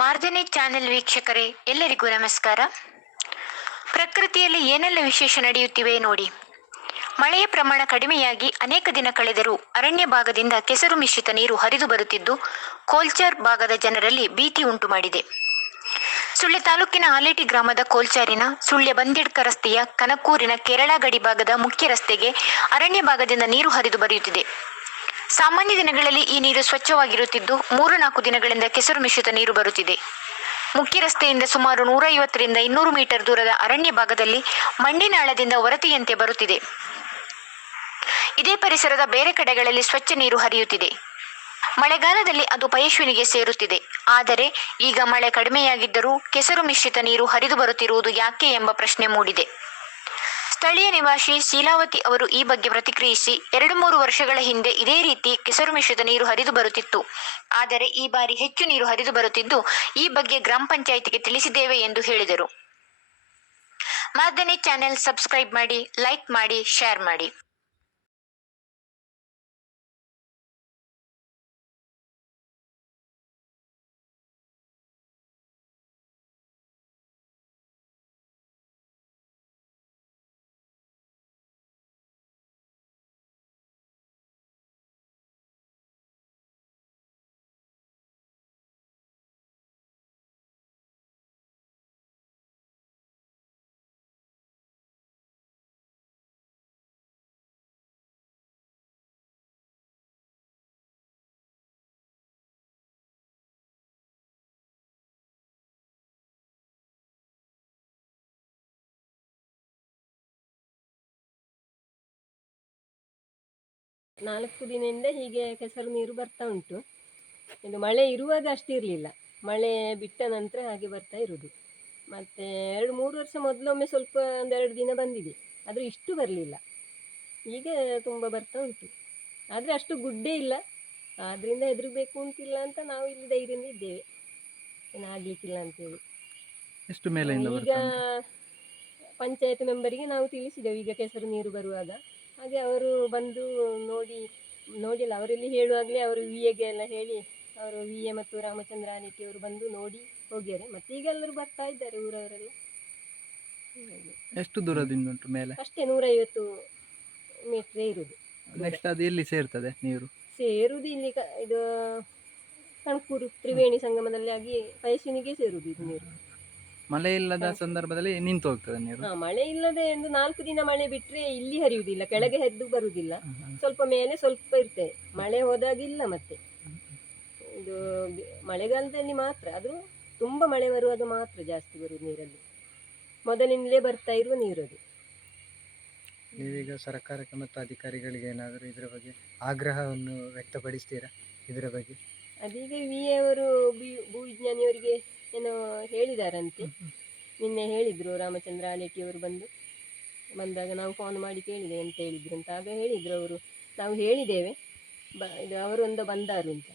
ಮಾರ್ದನಿ channel ವೀಕ್ಷಕರೇ ಎಲ್ಲರಿಗೂ ನಮಸ್ಕಾರ. ಪ್ರಕೃತಿಯಲ್ಲಿ ಏನೆಲ್ಲ ವಿಶೇಷ ನಡೆಯುತ್ತಿವೆ ನೋಡಿ. ಮಳೆಯ ಪ್ರಮಾಣ ಕಡಿಮೆಯಾಗಿ ಅನೇಕ ದಿನ ಕಳೆದರೂ ಅರಣ್ಯ ಭಾಗದಿಂದ ಕೆಸರು ಮಿಶ್ರಿತ ನೀರು ಹರಿದು ಬರುತ್ತಿದ್ದು ಕೋಲ್ಚಾರ್ ಭಾಗದ ಜನರಲ್ಲಿ ಭೀತಿ ಉಂಟು ಮಾಡಿದೆ. ಸುಳ್ಯ ತಾಲೂಕಿನ ಆಲೇಟಿ ಗ್ರಾಮದ ಕೋಲ್ಚಾರಿನ ಸುಳ್ಯ ಬಂದಿಡ್ಕ ರಸ್ತೆಯ ಕನಕೂರಿನ ಕೇರಳ ಗಡಿ ಭಾಗದ ಮುಖ್ಯ ರಸ್ತೆಗೆ ಅರಣ್ಯ ಭಾಗದಿಂದ ನೀರು ಹರಿದು ಬರೆಯುತ್ತಿದೆ. ಸಾಮಾನ್ಯ ದಿನಗಳಲ್ಲಿ ಈ ನೀರು ಸ್ವಚ್ಛವಾಗಿರುತ್ತಿದ್ದು 3-4 ದಿನಗಳಿಂದ ಕೆಸರು ಮಿಶ್ರಿತ ನೀರು ಬರುತ್ತಿದೆ. ಮುಖ್ಯ ರಸ್ತೆಯಿಂದ ಸುಮಾರು 150ರಿಂದ 200 ಮೀಟರ್ ದೂರದ ಅರಣ್ಯ ಭಾಗದಲ್ಲಿ ಮಣ್ಣಿನಾಳದಿಂದ ವರತಿಯಂತೆ ಬರುತ್ತಿದೆ. ಇದೇ ಪರಿಸರದ ಬೇರೆ ಕಡೆಗಳಲ್ಲಿ ಸ್ವಚ್ಛ ನೀರು ಹರಿಯುತ್ತಿದೆ. ಮಳೆಗಾಲದಲ್ಲಿ ಅದು ಪಯಶ್ವಿನಿಗೆ ಸೇರುತ್ತಿದೆ. ಆದರೆ ಈಗ ಮಳೆ ಕಡಿಮೆಯಾಗಿದ್ದರೂ ಕೆಸರು ಮಿಶ್ರಿತ ನೀರು ಹರಿದು ಬರುತ್ತಿರುವುದು ಯಾಕೆ ಎಂಬ ಪ್ರಶ್ನೆ ಮೂಡಿದೆ. ಸ್ಥಳೀಯ ನಿವಾಸಿ ಶೀಲಾವತಿ ಅವರು ಈ ಬಗ್ಗೆ ಪ್ರತಿಕ್ರಿಯಿಸಿ, 2-3 ವರ್ಷಗಳ ಹಿಂದೆ ಇದೇ ರೀತಿ ಕೆಸರು ಮಿಶ್ರಿತ ನೀರು ಹರಿದು ಬರುತ್ತಿತ್ತು. ಆದರೆ ಈ ಬಾರಿ ಹೆಚ್ಚು ನೀರು ಹರಿದು ಬರುತ್ತಿದ್ದು, ಈ ಬಗ್ಗೆ ಗ್ರಾಮ ಪಂಚಾಯಿತಿಗೆ ತಿಳಿಸಿದ್ದೇವೆ ಎಂದು ಹೇಳಿದರು. ಮಾರ್ದನಿ ಚಾನೆಲ್ ಸಬ್ಸ್ಕ್ರೈಬ್ ಮಾಡಿ, ಲೈಕ್ ಮಾಡಿ, ಶೇರ್ ಮಾಡಿ. ನಾಲ್ಕು ದಿನದಿಂದ ಹೀಗೆ ಕೆಸರು ನೀರು ಬರ್ತಾ ಉಂಟು. ಇದು ಮಳೆ ಇರುವಾಗ ಅಷ್ಟಿರಲಿಲ್ಲ, ಮಳೆ ಬಿಟ್ಟ ನಂತರ ಹಾಗೆ ಬರ್ತಾ ಇರುವುದು. ಮತ್ತು 2-3 ವರ್ಷ ಮೊದಲೊಮ್ಮೆ ಸ್ವಲ್ಪ 1-2 ದಿನ ಬಂದಿದೆ, ಆದರೆ ಇಷ್ಟು ಬರಲಿಲ್ಲ. ಈಗ ತುಂಬ ಬರ್ತಾ ಉಂಟು, ಆದರೆ ಅಷ್ಟು ಗುಡ್ಡೇ ಇಲ್ಲ. ಆದ್ದರಿಂದ ಹೆದರಬೇಕು ಅಂತಿಲ್ಲ ಅಂತ ನಾವು ಇಲ್ಲಿ ಧೈರ್ಯದಿಂದ ಇದ್ದೇವೆ, ಏನಾಗಲಿಕ್ಕಿಲ್ಲ ಅಂತೇಳಿ. ಎಷ್ಟು ಮೇಲೆಯಿಂದ ಈಗ ಪಂಚಾಯತ್ ಮೆಂಬರಿಗೆ ನಾವು ತಿಳಿಸಿದೆವು ಈಗ ಕೆಸರು ನೀರು ಬರುವಾಗ. ಹಾಗೆ ಅವರು ಬಂದು ನೋಡಿಲ್ಲ, ಅವರಲ್ಲಿ ಹೇಳುವಾಗಲೇ ಅವರು ವಿಎಗೆ ಎಲ್ಲ ಹೇಳಿ, ಅವರು ವಿಎ ಮತ್ತು ರಾಮಚಂದ್ರ ಆನೇಟಿ ಅವರು ಬಂದು ನೋಡಿ ಹೋಗ್ಯಾರೆ. ಮತ್ತೆ ಈಗ ಎಲ್ಲರೂ ಬರ್ತಾ ಇದ್ದಾರೆ ಊರವರೆಲ್ಲ. ಎಷ್ಟು ದೂರದಿಂದ ಉಂಟು ಮೇಲೆ? ಅಷ್ಟೇ 150 ಮೀಟ್ರೇ ಇರುವುದು. ನೆಕ್ಸ್ಟ್ ಅದು ಎಲ್ಲಿ ಸೇರ್ತದೆ ನೀರು? ಸೇರುವುದು ಇಲ್ಲಿ ಇದು ಕಣ್ಕೂರು ತ್ರಿವೇಣಿ ಸಂಗಮದಲ್ಲಿ ಆಗಿ ಪಯಸ್ವಿನಿಗೆ ಸೇರುವುದು ಇದು ನೀರು. ಮಳೆ ಇಲ್ಲದ ಸಂದರ್ಭದಲ್ಲಿ ನಿಂತು ಹೋಗ್ತದೆ ನೀರು? ಮಳೆ ಇಲ್ಲದೆ 4 ದಿನ ಮಳೆ ಬಿಟ್ಟರೆ ಇಲ್ಲಿ ಹರಿಯುವುದಿಲ್ಲ, ಕೆಳಗೆ ಹರಿದು ಬರುವುದಿಲ್ಲ. ಸ್ವಲ್ಪ ಮೇಲೆ ಸ್ವಲ್ಪ ಇರ್ತದೆ, ಮಳೆ ಹೋದಾಗಿಲ್ಲ. ಮತ್ತೆ ಇದು ಮಳೆಗಾಲದಲ್ಲಿ ಮಾತ್ರ, ಅದು ತುಂಬ ಮಳೆ ಬರುವಾಗ ಮಾತ್ರ ಜಾಸ್ತಿ ಬರುವುದು ನೀರಲ್ಲಿ. ಮೊದಲಿನಲ್ಲೇ ಬರ್ತಾ ಇರುವ ನೀರದು. ನೀವೀಗ ಸರ್ಕಾರಕ್ಕೆ ಮತ್ತು ಅಧಿಕಾರಿಗಳಿಗೆ ಏನಾದರೂ ಇದರ ಬಗ್ಗೆ ಆಗ್ರಹವನ್ನು ವ್ಯಕ್ತಪಡಿಸ್ತೀರಾ ಇದರ ಬಗ್ಗೆ? ಅದೀಗ VA ಅವರು ಭೂವಿಜ್ಞಾನಿಯವರಿಗೆ ಏನೋ ಹೇಳಿದಾರಂತೆ. ನಿನ್ನೆ ಹೇಳಿದರು, ರಾಮಚಂದ್ರ ಆಲೇಟಿ ಅವರು ಬಂದಾಗ ನಾವು ಫೋನ್ ಮಾಡಿ ಕೇಳಿದೆ ಅಂತ ಹೇಳಿದ್ರು ಅಂತ. ಆಗ ಹೇಳಿದರು ಅವರು, ನಾವು ಹೇಳಿದ್ದೇವೆ, ಇದು ಅವರೊಂದು ಬಂದಾರು ಅಂತ.